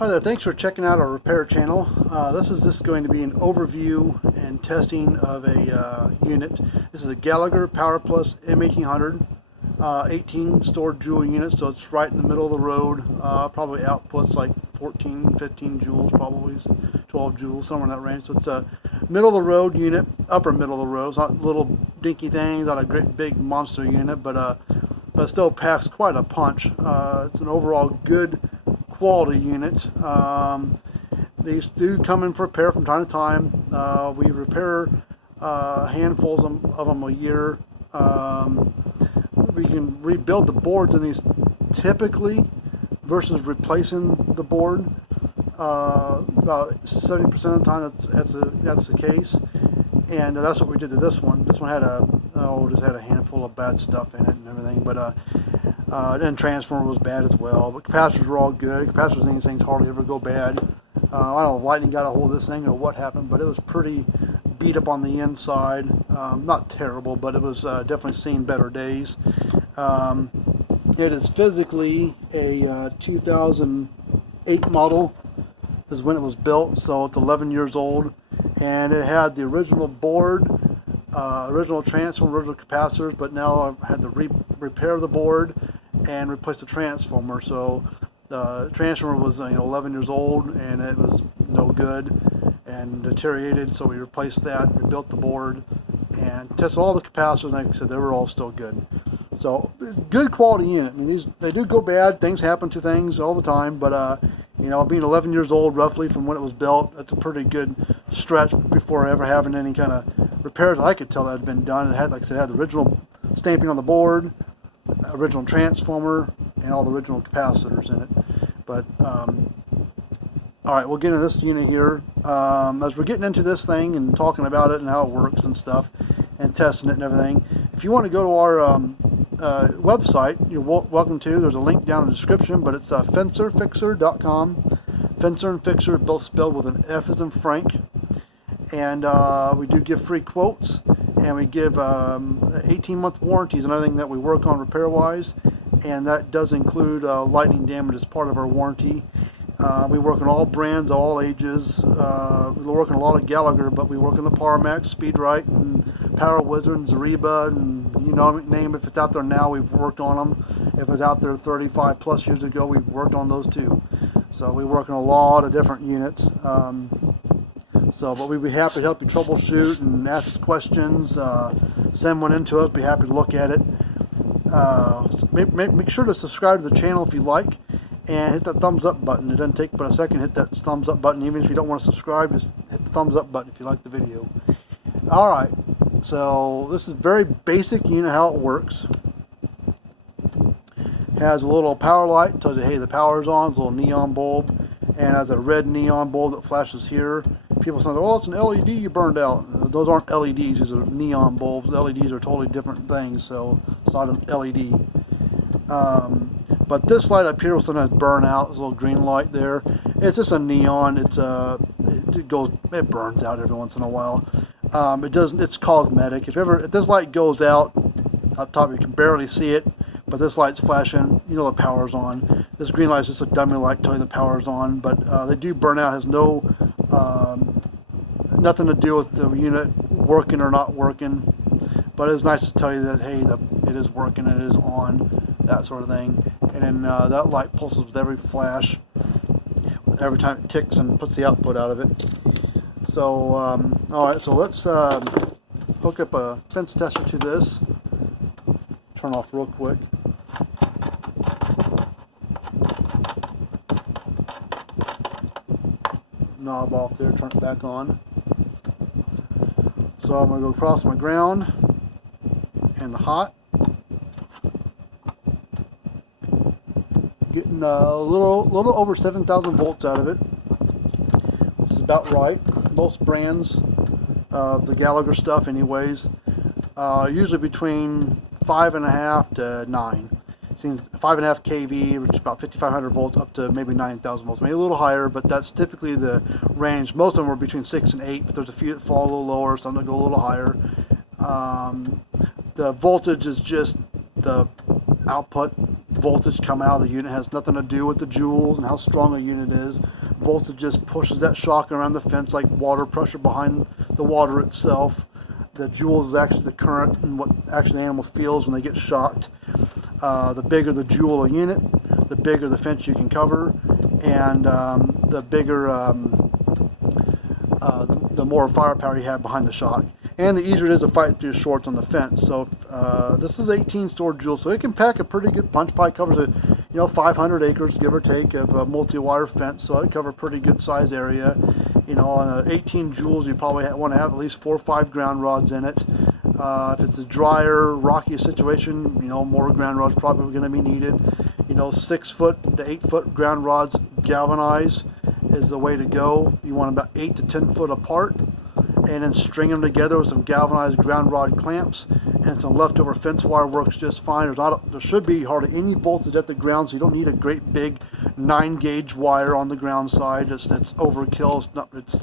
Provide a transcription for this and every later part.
Hi there, thanks for checking out our repair channel. This is going to be an overview and testing of a unit. This is a Gallagher M1800 18 stored joule unit, so it's right in the middle of the road. Probably outputs like 14, 15 joules, probably 12 joules, somewhere in that range. So it's a middle of the road unit, upper middle of the road. It's not little dinky things, not a great big monster unit, but it still packs quite a punch. It's an overall good quality unit. These do come in for repair from time to time. We repair handfuls of them a year. We can rebuild the boards in these typically versus replacing the board. About 70% of the time that's the case, and that's what we did to this one. This one had just had a handful of bad stuff in it and everything, but and transformer was bad as well. But capacitors were all good. Capacitors in these things hardly ever go bad. I don't know if lightning got a hold of this thing or what happened, but it was pretty beat up on the inside. Not terrible, but it was definitely seen better days. It is physically a 2008 model is when it was built, so it's 11 years old, and it had the original board, original transformer, original capacitors, but now I've had to repair the board and replace the transformer. So the transformer was 11 years old and it was no good and deteriorated, so we replaced that, rebuilt the board, and tested all the capacitors, and like I said, they were all still good. So good quality unit. I mean, they do go bad. Things happen to things all the time, but being 11 years old roughly from when it was built, that's a pretty good stretch before ever having any kind of repairs I could tell that had been done. It had, like I said, it had the original stamping on the board, original transformer, and all the original capacitors in it. But all right, we'll get into this unit here. As we're getting into this thing and talking about it and how it works and stuff and testing it and everything, if you want to go to our website, you're welcome to. There's a link down in the description, but it's fencerfixer.com. Fencer and Fixer both spelled with an F as in Frank. And we do give free quotes, and we give 18-month warranties and everything that we work on repair-wise, and that does include lightning damage as part of our warranty. We work on all brands, all ages. We work on a lot of Gallagher, but we work on the PowerMax, SpeedRite, and Power Wizard, and Zariba, and name if it's out there now, we've worked on them. If it's out there 35 plus years ago, we've worked on those too. So we work on a lot of different units. But we'd be happy to help you troubleshoot and ask us questions. Send one in to us, be happy to look at it. So make sure to subscribe to the channel if you like, and hit that thumbs up button. It doesn't take but a second to hit that thumbs up button. Even if you don't want to subscribe, just hit the thumbs up button if you like the video. Alright, so this is very basic unit, how it works. Has a little power light, tells you, hey, the power's on. It's a little neon bulb, and has a red neon bulb that flashes here. People say, oh, it's an LED you burned out. Those aren't LEDs, these are neon bulbs. LEDs are totally different things, so it's not an LED. But this light up here will sometimes burn out. There's a little green light there. It's just a neon. It burns out every once in a while. It's cosmetic. If this light goes out up top, you can barely see it, but this light's flashing, the power's on. This green light's just a dummy light telling you the power's on, but they do burn out. It has nothing to do with the unit working or not working, but it's nice to tell you that, hey, it is working, it is on, that sort of thing. And then that light pulses with every flash, every time it ticks and puts the output out of it. So alright, so let's hook up a fence tester to this. Turn off real quick. Knob off there, turn it back on. So I'm going to go across my ground and the hot. Getting a little over 7,000 volts out of it, which is about right. Most brands of the Gallagher stuff anyways, usually between 5.5 to 9. Seems 5.5 kV, which is about 5,500 volts, up to maybe 9,000 volts, maybe a little higher, but that's typically the range. Most of them are between 6 and 8, but there's a few that fall a little lower, some that go a little higher. The voltage is just the output voltage coming out of the unit. It has nothing to do with the joules and how strong a unit is. Voltage just pushes that shock around the fence like water pressure behind the water itself. The joules is actually the current and what actually the animal feels when they get shocked. The bigger the joule a unit, the bigger the fence you can cover, and the bigger, the more firepower you have behind the shock. And the easier it is to fight through shorts on the fence. So this is 18 stored joules, so it can pack a pretty good punch. Probably covers a 500 acres, give or take, of a multi-wire fence. So it covers a pretty good size area. On 18 joules, you probably want to have at least 4 or 5 ground rods in it. If it's a drier, rocky situation, more ground rods probably going to be needed. 6 foot to 8 foot ground rods galvanized is the way to go. You want about 8 to 10 foot apart, and then string them together with some galvanized ground rod clamps, and some leftover fence wire works just fine. There should be hardly any voltage at the ground, so you don't need a great big 9-gauge wire on the ground side. It's overkill. It's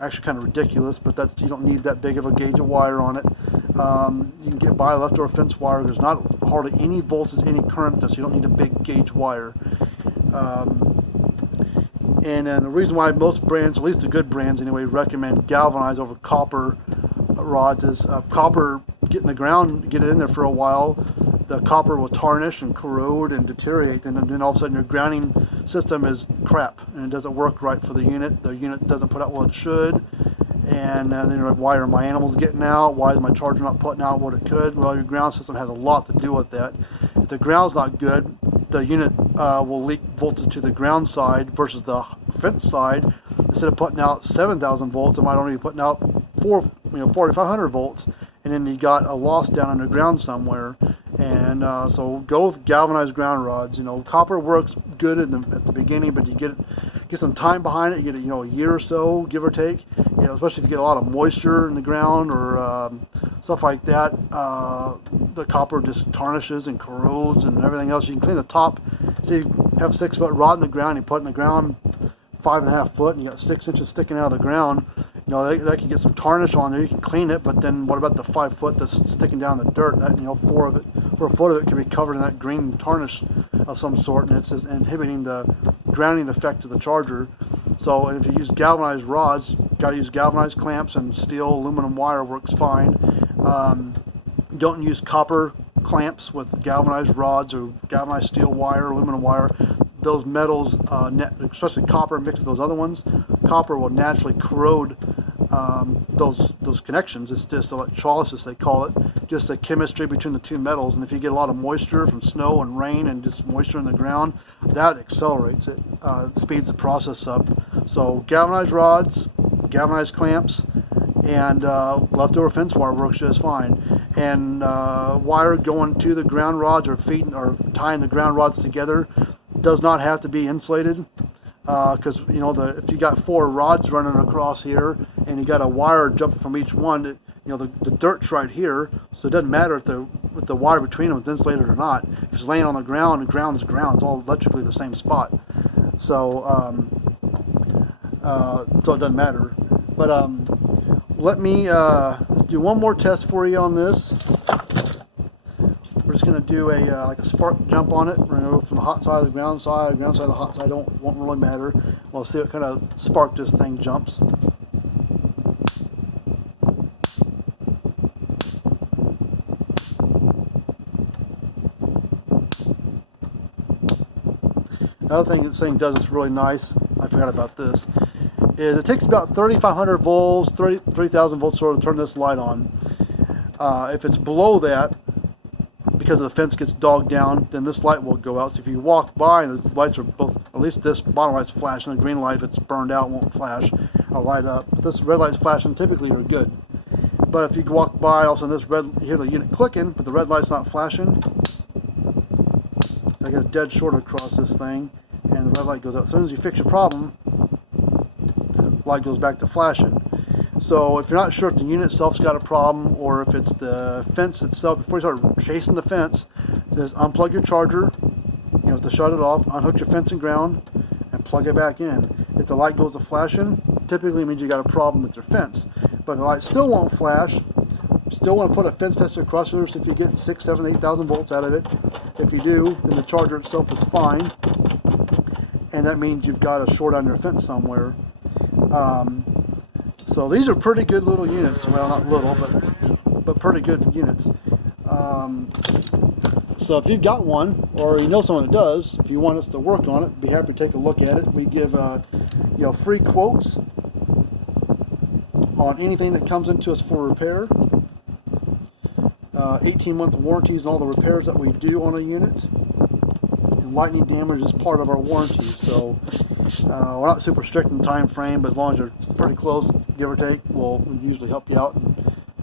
actually kind of ridiculous, but you don't need that big of a gauge of wire on it. You can get by leftover fence wire. There's not hardly any voltage, any current, so you don't need a big gauge wire. And the reason why most brands, at least the good brands anyway, recommend galvanized over copper rods is copper get in the ground, get it in there for a while, the copper will tarnish and corrode and deteriorate, and then all of a sudden your grounding system is crap and it doesn't work right for the unit. The unit doesn't put out what it should, and then you're like, why are my animals getting out? Why is my charger not putting out what it could? Well, your ground system has a lot to do with that. If the ground's not good, the unit will leak voltage to the ground side versus the fence side. Instead of putting out 7,000 volts, it might only be putting out 4,500 volts, and then you got a loss down underground somewhere. And so go with galvanized ground rods. Copper works good at the beginning, but you get some time behind it. You get a year or so, give or take. Especially if you get a lot of moisture in the ground or stuff like that. The copper just tarnishes and corrodes and everything else. You can clean the top. So you have 6 foot rod in the ground. You put in the ground 5.5 foot, and you got 6 inches sticking out of the ground. That can get some tarnish on there. You can clean it, but then what about the 5 foot that's sticking down in the dirt? That, 4 a foot of it can be covered in that green tarnish of some sort, and it's just inhibiting the grounding effect of the charger. So, and if you use galvanized rods, got to use galvanized clamps, and steel, aluminum wire works fine. Don't use copper clamps with galvanized rods or galvanized steel wire, aluminum wire. Those metals, especially copper mixed with those other ones, copper will naturally corrode those connections. It's just electrolysis, they call it, just the chemistry between the two metals. And if you get a lot of moisture from snow and rain and just moisture in the ground, that accelerates it, speeds the process up. So galvanized rods, galvanized clamps, and leftover fence wire works just fine. And wire going to the ground rods or feeding or tying the ground rods together does not have to be insulated, because if you got 4 rods running across here and you got a wire jumping from each one, the dirt's right here, so it doesn't matter if the wire between them is insulated or not. If it's laying on the ground, ground's ground. It's all electrically the same spot, so it doesn't matter. But let's do one more test for you on this. We're just going to do like a spark jump on it. We're going to go from the hot side to the ground side. The ground side to the hot side won't really matter. We'll see what kind of spark this thing jumps. Another thing this thing does that's really nice, I forgot about this, is it takes about 3,500 volts, 3,000 volts sort of to turn this light on. If it's below that, because the fence gets dogged down, then this light will go out. So if you walk by and the lights are both, at least this bottom light's flashing, the green light, if it's burned out, won't flash or light up. But this red light's flashing, typically you're good. But if you walk by, all of a sudden you hear the unit clicking, but the red light's not flashing, I get a dead short across this thing, and the red light goes out. As soon as you fix your problem, light goes back to flashing. So if you're not sure if the unit itself's got a problem or if it's the fence itself, before you start chasing the fence, just unplug your charger, to shut it off, unhook your fence and ground, and plug it back in. If the light goes to flashing, typically means you got a problem with your fence. But if the light still won't flash, still want to put a fence tester across here, so if you get 6, 7, 8,000 volts out of it. If you do, then the charger itself is fine, and that means you've got a short on your fence somewhere. So these are pretty good little units. Well, not little, but pretty good units. So if you've got one, or you know someone that does, if you want us to work on it, be happy to take a look at it. We give free quotes on anything that comes into us for repair. 18-month warranties on all the repairs that we do on a unit. And lightning damage is part of our warranty, so we're not super strict in time frame, but as long as you're pretty close, give or take, we'll usually help you out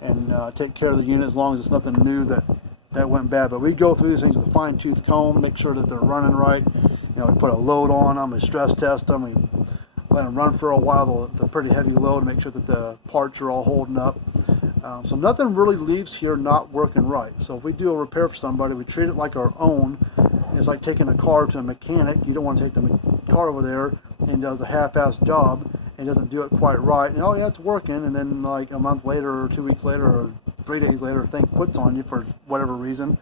and take care of the unit, as long as it's nothing new that went bad. But we go through these things with a fine-tooth comb, make sure that they're running right. We put a load on them, we stress test them, we let them run for a while, the pretty heavy load, make sure that the parts are all holding up. So nothing really leaves here not working right. So if we do a repair for somebody, we treat it like our own. It's like taking a car to a mechanic. You don't want to take the car over there and does a half-assed job and doesn't do it quite right. And oh yeah, it's working, and then like a month later or 2 weeks later or 3 days later, the thing quits on you for whatever reason.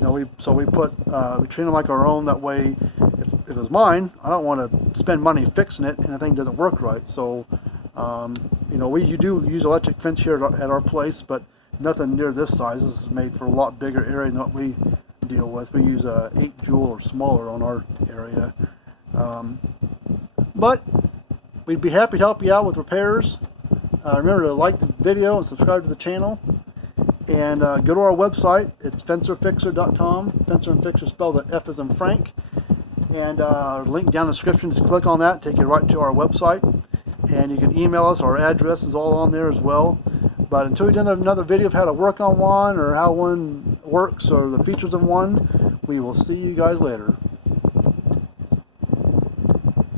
We treat them like our own. That way, if it was mine, I don't want to spend money fixing it and the thing doesn't work right. So you do use electric fence here at our place, but nothing near this size. This is made for a lot bigger area than what we deal with. We use a 8 joule or smaller on our area. But we'd be happy to help you out with repairs. Remember to like the video and subscribe to the channel. And go to our website. It's fencerfixer.com. Fencer and Fixer spelled with F as in Frank. And link down in the description. Just click on that, take you right to our website. And you can email us. Our address is all on there as well. But until we've done another video of how to work on one, or how one works, or the features of one, we will see you guys later.